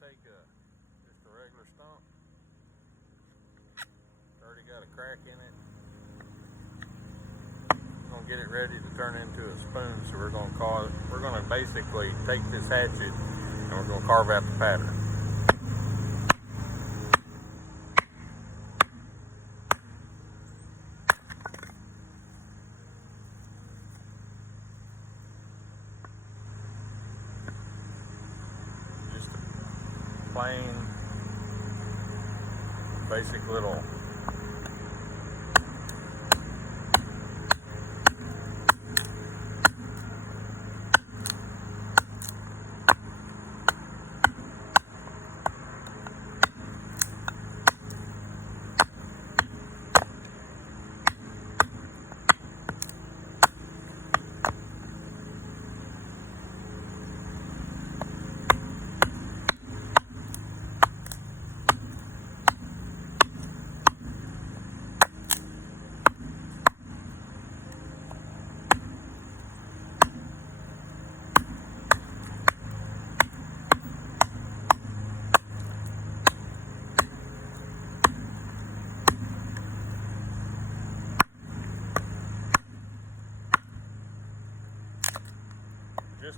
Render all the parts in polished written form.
take just a regular stump. It's already got a crack in it. We're gonna get it ready to turn into a spoon, so we're gonna basically take this hatchet and we're gonna carve out the pattern. Just a plain, basic little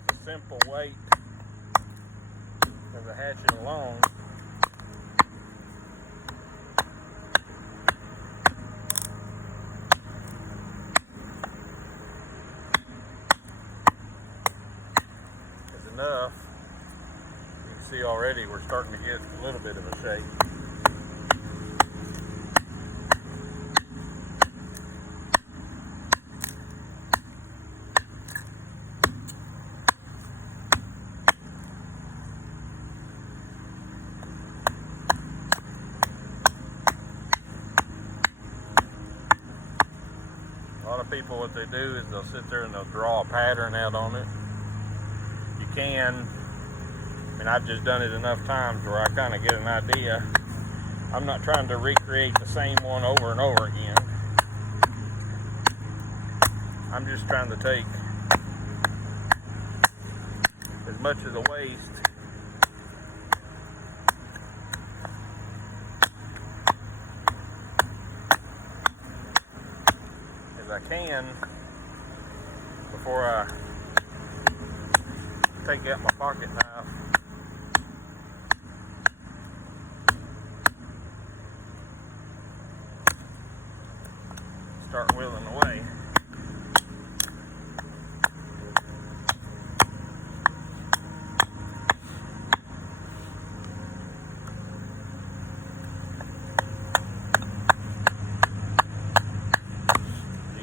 a simple weight of the hatchet alone is enough. You can see already we're starting to get a little bit of a shape. A lot of people, what they do is they'll sit there and they'll draw a pattern out on it. You can, I mean, I've just done it enough times where I kind of get an idea. I'm not trying to recreate the same one over and over again. I'm just trying to take as much of the waste I can before I take out my pocket knife. Start whittling away.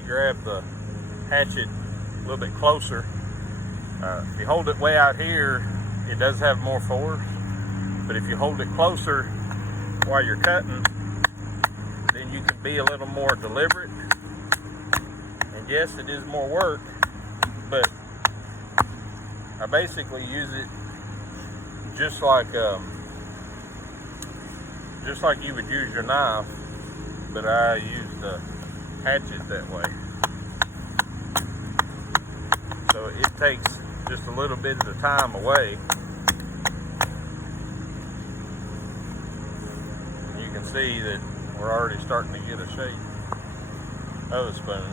Grab the hatchet a little bit closer. If you hold it way out here, it does have more force, but if you hold it closer while you're cutting, then you can be a little more deliberate. And yes, it is more work, but I basically use it just like you would use your knife, but I use the hatchet that way. So it takes just a little bit of the time away. You can see that we're already starting to get a shape of a spoon.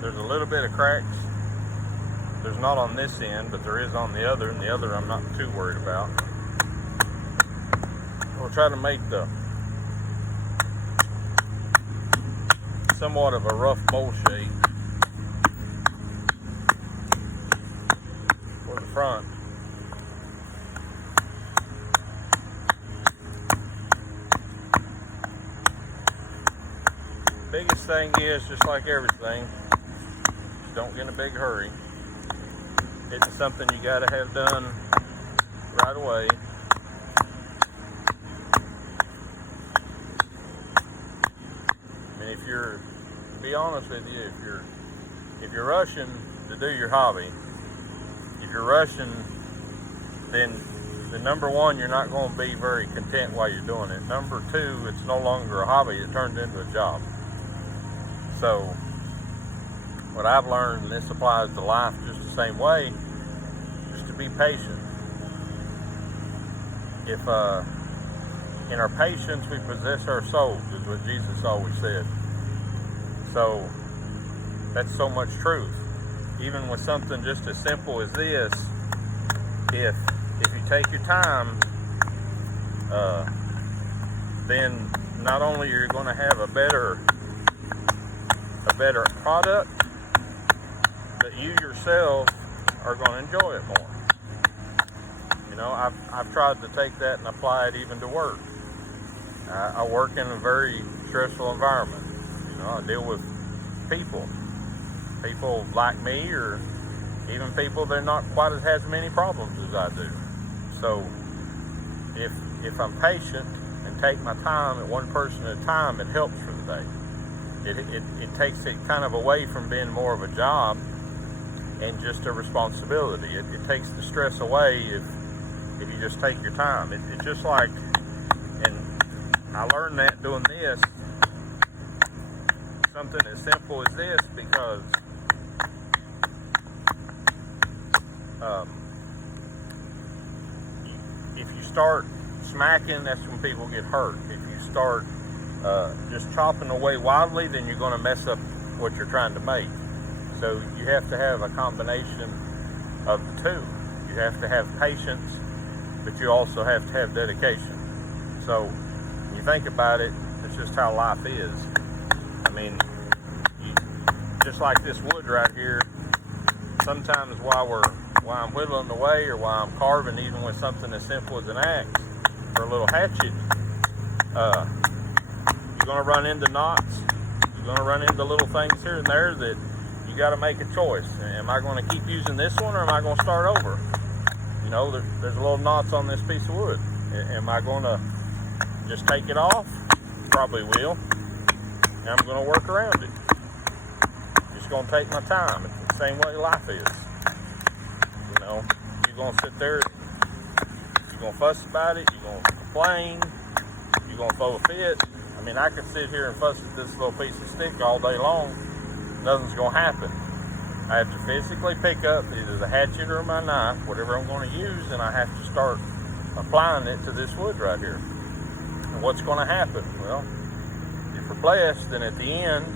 There's a little bit of cracks. There's not on this end, but there is on the other, and the other I'm not too worried about. We'll try to make the somewhat of a rough bowl shape for the front. Biggest thing is, just like everything, don't get in a big hurry. It's something you got to have done right away. If you're, to be honest with you, if you're rushing to do your hobby, if you're rushing, then number one, you're not going to be very content while you're doing it. Number two, it's no longer a hobby; it turns into a job. So, what I've learned, and this applies to life just the same way, just to be patient. if in our patience we possess our souls, is what Jesus always said. So that's so much truth. Even with something just as simple as this, if you take your time, then not only are you going to have a better product, but you yourself are going to enjoy it more. You know, I've tried to take that and apply it even to work. I work in a very stressful environment. You know, I deal with people like me, or even people that are not quite has many problems as I do. So if I'm patient and take my time at one person at a time, it helps for the day. It takes it kind of away from being more of a job and just a responsibility. It takes the stress away if you just take your time. It's just like, and I learned that doing this, something as simple as this, because if you start smacking, that's when people get hurt. If you start just chopping away wildly, then you're going to mess up what you're trying to make. So you have to have a combination of the two. You have to have patience, but you also have to have dedication. So when you think about it, it's just how life is. I mean, just like this wood right here, sometimes while I'm whittling away, or while I'm carving, even with something as simple as an axe or a little hatchet, you're going to run into knots. You're going to run into little things here and there that you got to make a choice. Am I going to keep using this one, or am I going to start over? You know, there's little knots on this piece of wood. Am I going to just take it off? Probably will. And I'm going to work around it. Just going to take my time. It's the same way life is. You know, you're going to sit there, you're going to fuss about it, you're going to complain, you're going to throw a fit. I mean, I could sit here and fuss at this little piece of stick all day long. Nothing's going to happen. I have to physically pick up either the hatchet or my knife, whatever I'm going to use, and I have to start applying it to this wood right here. And what's going to happen? Well, if we're blessed, then at the end,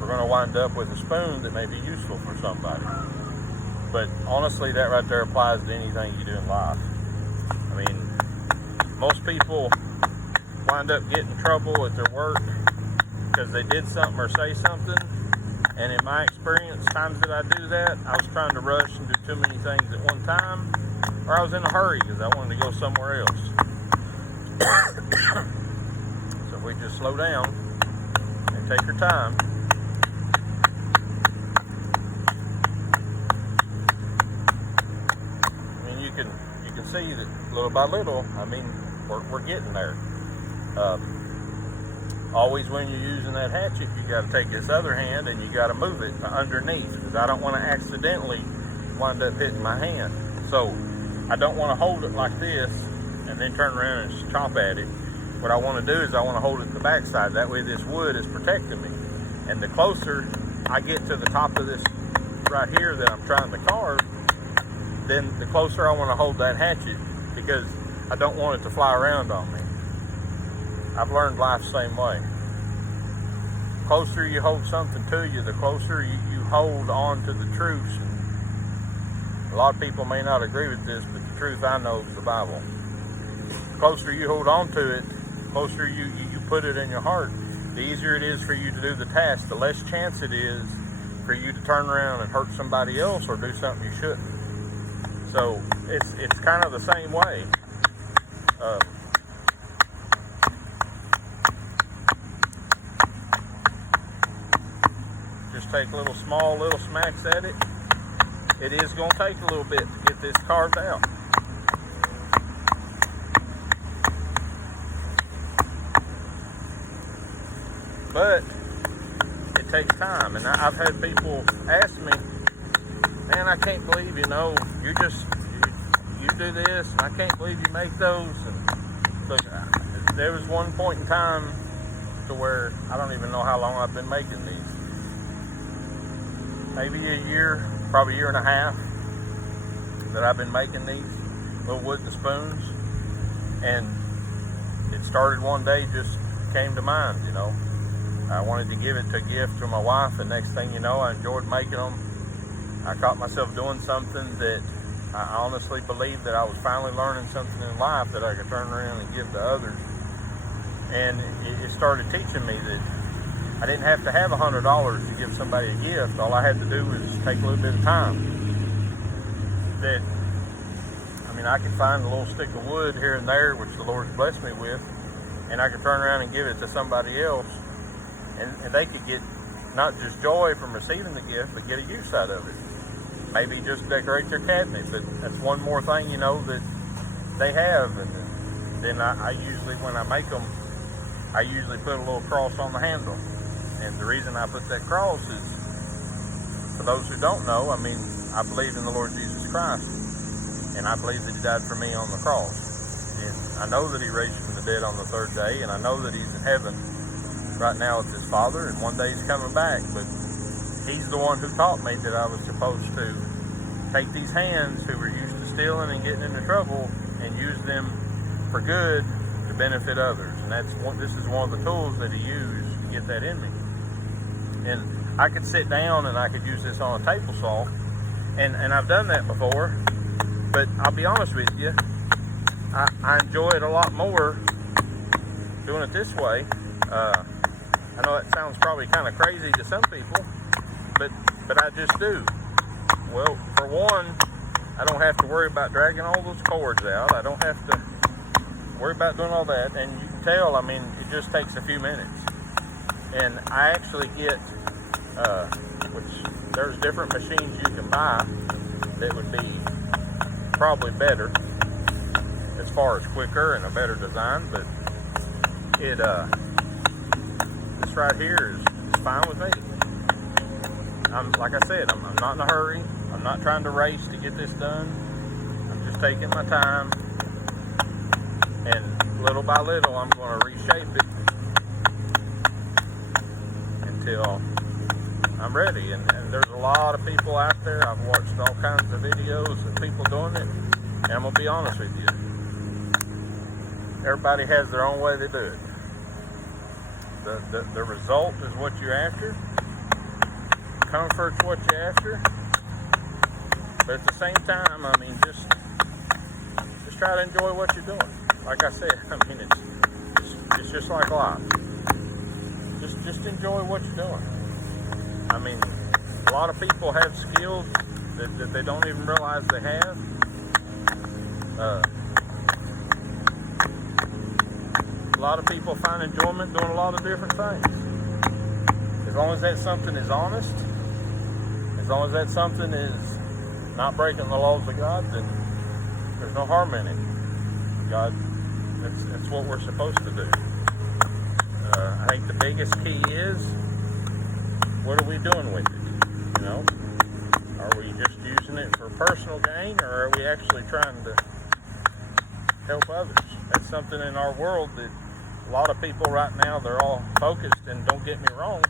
we're going to wind up with a spoon that may be useful for somebody. But honestly, that right there applies to anything you do in life. I mean, most people wind up getting in trouble at their work because they did something or say something. And in my experience, times that I do that, I was trying to rush and do too many things at one time, or I was in a hurry because I wanted to go somewhere else. So if we just slow down and take our time, I mean, you can see that little by little, I mean, we're getting there. Always when you're using that hatchet, you got to take this other hand and you got to move it underneath, because I don't want to accidentally wind up hitting my hand. So I don't want to hold it like this and then turn around and just chop at it. What I want to do is I want to hold it to the backside. That way this wood is protecting me. And the closer I get to the top of this right here that I'm trying to carve, then the closer I want to hold that hatchet, because I don't want it to fly around on me. I've learned life the same way. The closer you hold something to you, the closer you hold on to the truths. And a lot of people may not agree with this, but the truth I know is the Bible. The closer you hold on to it, the closer you put it in your heart, the easier it is for you to do the task. The less chance it is for you to turn around and hurt somebody else or do something you shouldn't. So it's kind of the same way. Take little smacks at it. It is going to take a little bit to get this carved out. But it takes time. And I've had people ask me, man, I can't believe, you do this, and I can't believe you make those. And look, there was one point in time to where I don't even know how long I've been making these. Maybe a year, probably a year and a half that I've been making these little wooden spoons. And it started one day, just came to mind, you know. I wanted to give it to a gift to my wife, and next thing you know, I enjoyed making them. I caught myself doing something that I honestly believed that I was finally learning something in life that I could turn around and give to others. And it started teaching me that I didn't have to have $100 to give somebody a gift. All I had to do was take a little bit of time. That, I mean, I could find a little stick of wood here and there, which the Lord's blessed me with, and I could turn around and give it to somebody else, and they could get not just joy from receiving the gift, but get a use out of it. Maybe just decorate their cabinet, but that's one more thing, you know, that they have. And then I usually, when I make them, I usually put a little cross on the handle. And the reason I put that cross is, for those who don't know, I mean, I believe in the Lord Jesus Christ, and I believe that He died for me on the cross. And I know that He raised from the dead on the third day, and I know that He's in heaven right now with His Father, and one day He's coming back. But He's the one who taught me that I was supposed to take these hands who were used to stealing and getting into trouble and use them for good to benefit others. And this is one of the tools that He used to get that in me. And I could sit down and I could use this on a table saw, and I've done that before, but I'll be honest with you, I enjoy it a lot more doing it this way. I know that sounds probably kind of crazy to some people, but I just do. Well, for one, I don't have to worry about dragging all those cords out. I don't have to worry about doing all that, and you can tell, I mean, it just takes a few minutes. And I actually get, which there's different machines you can buy that would be probably better as far as quicker and a better design, but this right here is fine with me. Like I said, I'm not in a hurry. I'm not trying to race to get this done. I'm just taking my time, and little by little I'm going to reshape it until I'm ready. And there's a lot of people out there. I've watched all kinds of videos of people doing it, and I'm going to be honest with you. Everybody has their own way they do it. The result is what you're after. Comfort's what you're after. But at the same time, I mean, just try to enjoy what you're doing. Like I said, I mean, it's just like life. Just enjoy what you're doing. I mean, a lot of people have skills that they don't even realize they have. A lot of people find enjoyment doing a lot of different things. As long as that something is honest, as long as that something is not breaking the laws of God, then there's no harm in it. God, that's what we're supposed to do. I think the biggest key is, what are we doing with it? You know, are we just using it for personal gain, or are we actually trying to help others? That's something in our world that a lot of people right now, they're all focused, and don't get me wrong,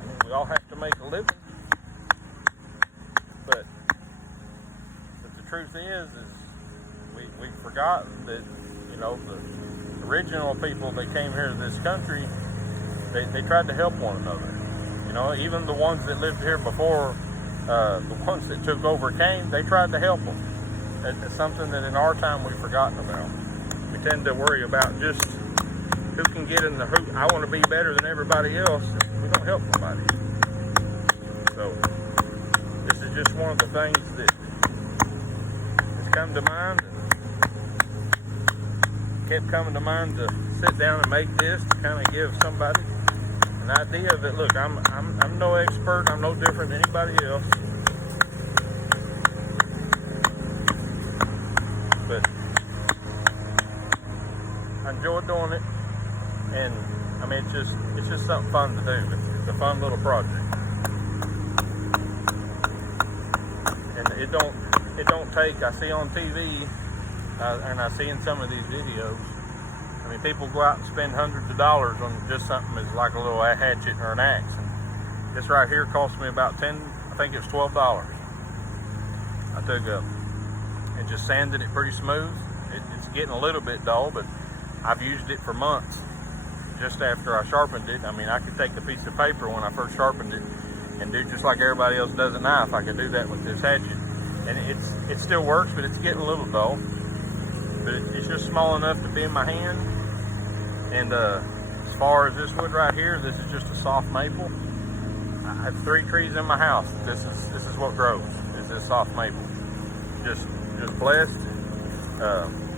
I mean, we all have to make a living, but the truth is we've forgotten that, you know, the original people that came here to this country, they tried to help one another. You know, even the ones that lived here before, the ones that took over came, they tried to help them. It's something that in our time we've forgotten about. We tend to worry about just who can get in the hoop. I want to be better than everybody else. We don't help nobody. So this is just one of the things that has come to mind, and kept coming to mind to sit down and make this to kind of give somebody an idea that, look, I'm no expert. I'm no different than anybody else. But I enjoy doing it, and I mean, it's just something fun to do. It's a fun little project, and it don't take. I see on TV, and I see in some of these videos, I mean, people go out and spend hundreds of dollars on just something as like a little hatchet or an axe. And this right here cost me about I think it's $12. I took and just sanded it pretty smooth, It's getting a little bit dull, but I've used it for months just after I sharpened it. I mean, I could take a piece of paper when I first sharpened it and do just like everybody else does a knife. I could do that with this hatchet. And it still works, but it's getting a little dull. But it's just small enough to be in my hand. And as far as this wood right here, this is just a soft maple. I have 3 trees in my house. This is what grows. Is this soft maple? Just blessed.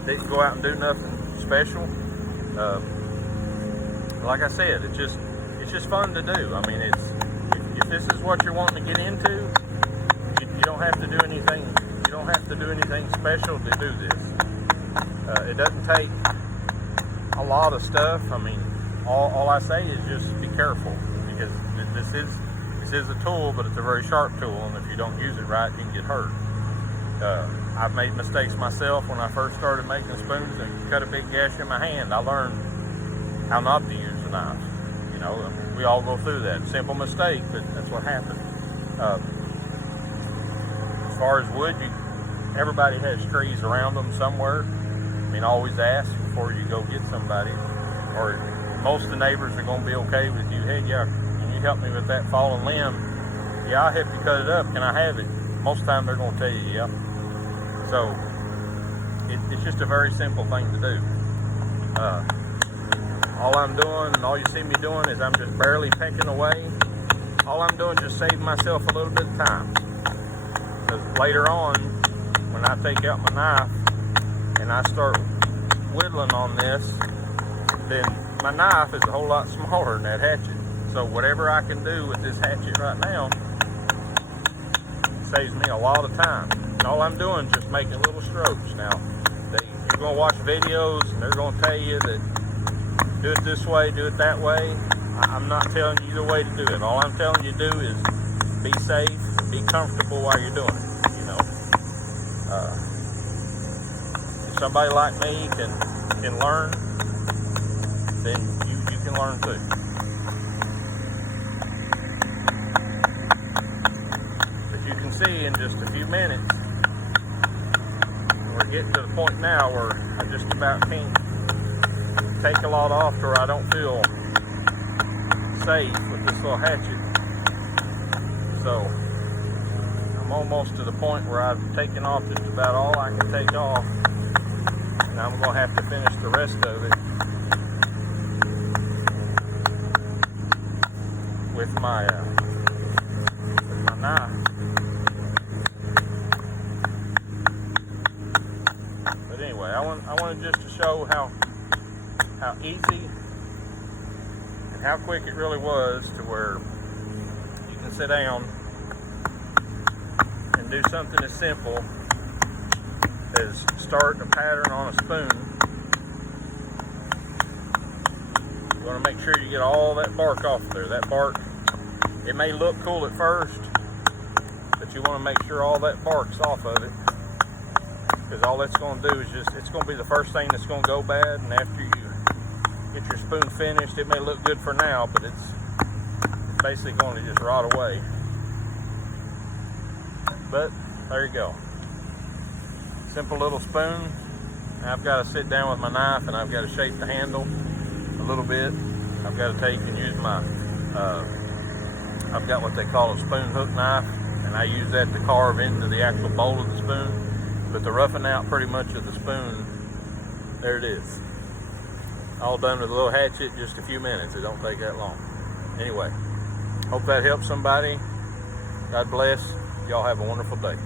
Didn't go out and do nothing special. Like I said, it's just fun to do. I mean, if this is what you're wanting to get into, you don't have to do anything. You don't have to do anything special to do this. It doesn't take a lot of stuff. I mean, all I say is just be careful, because this is a tool, but it's a very sharp tool, and if you don't use it right, you can get hurt. I've made mistakes myself when I first started making spoons and cut a big gash in my hand. I learned how not to use a knife. You know, we all go through that. Simple mistake, but that's what happened. As far as wood, everybody has trees around them somewhere. I mean, always ask before you go get somebody, or most of the neighbors are going to be okay with you. Hey, yeah, can you help me with that fallen limb? Yeah, I'll help you cut it up. Can I have it? Most of the time they're going to tell you, yeah. So it's just a very simple thing to do. All I'm doing, and all you see me doing, is I'm just barely pecking away. All I'm doing is just saving myself a little bit of time. Because later on, when I take out my knife and I start whittling on this, then my knife is a whole lot smaller than that hatchet. So whatever I can do with this hatchet right now saves me a lot of time. And all I'm doing is just making little strokes. Now, you're going to watch videos and they're going to tell you that do it this way, do it that way. I'm not telling you the way to do it. All I'm telling you to do is be safe, be comfortable while you're doing it, you know. If somebody like me can learn, then you can learn too. As you can see, in just a few minutes, we're getting to the point now where I just about can't take a lot off to where I don't feel safe with this little hatchet. So I'm almost to the point where I've taken off just about all I can take off, and I'm going to have to finish the rest of it with my knife. But anyway, I wanted just to show how easy and how quick it really was, to where you can sit down and do something as simple as start a pattern on a spoon. You want to make sure you get all that bark off there. That bark, it may look cool at first, but you want to make sure all that bark's off of it, because all that's going to do is it's going to be the first thing that's going to go bad, and after you get your spoon finished, it may look good for now, but it's basically going to just rot away. But there you go. Simple little spoon. Now I've got to sit down with my knife and I've got to shape the handle a little bit. I've got to take and use my, I've got what they call a spoon hook knife, and I use that to carve into the actual bowl of the spoon. But to roughen out pretty much of the spoon, there it is. All done with a little hatchet, just a few minutes. It don't take that long. Anyway, hope that helps somebody. God bless. Y'all have a wonderful day.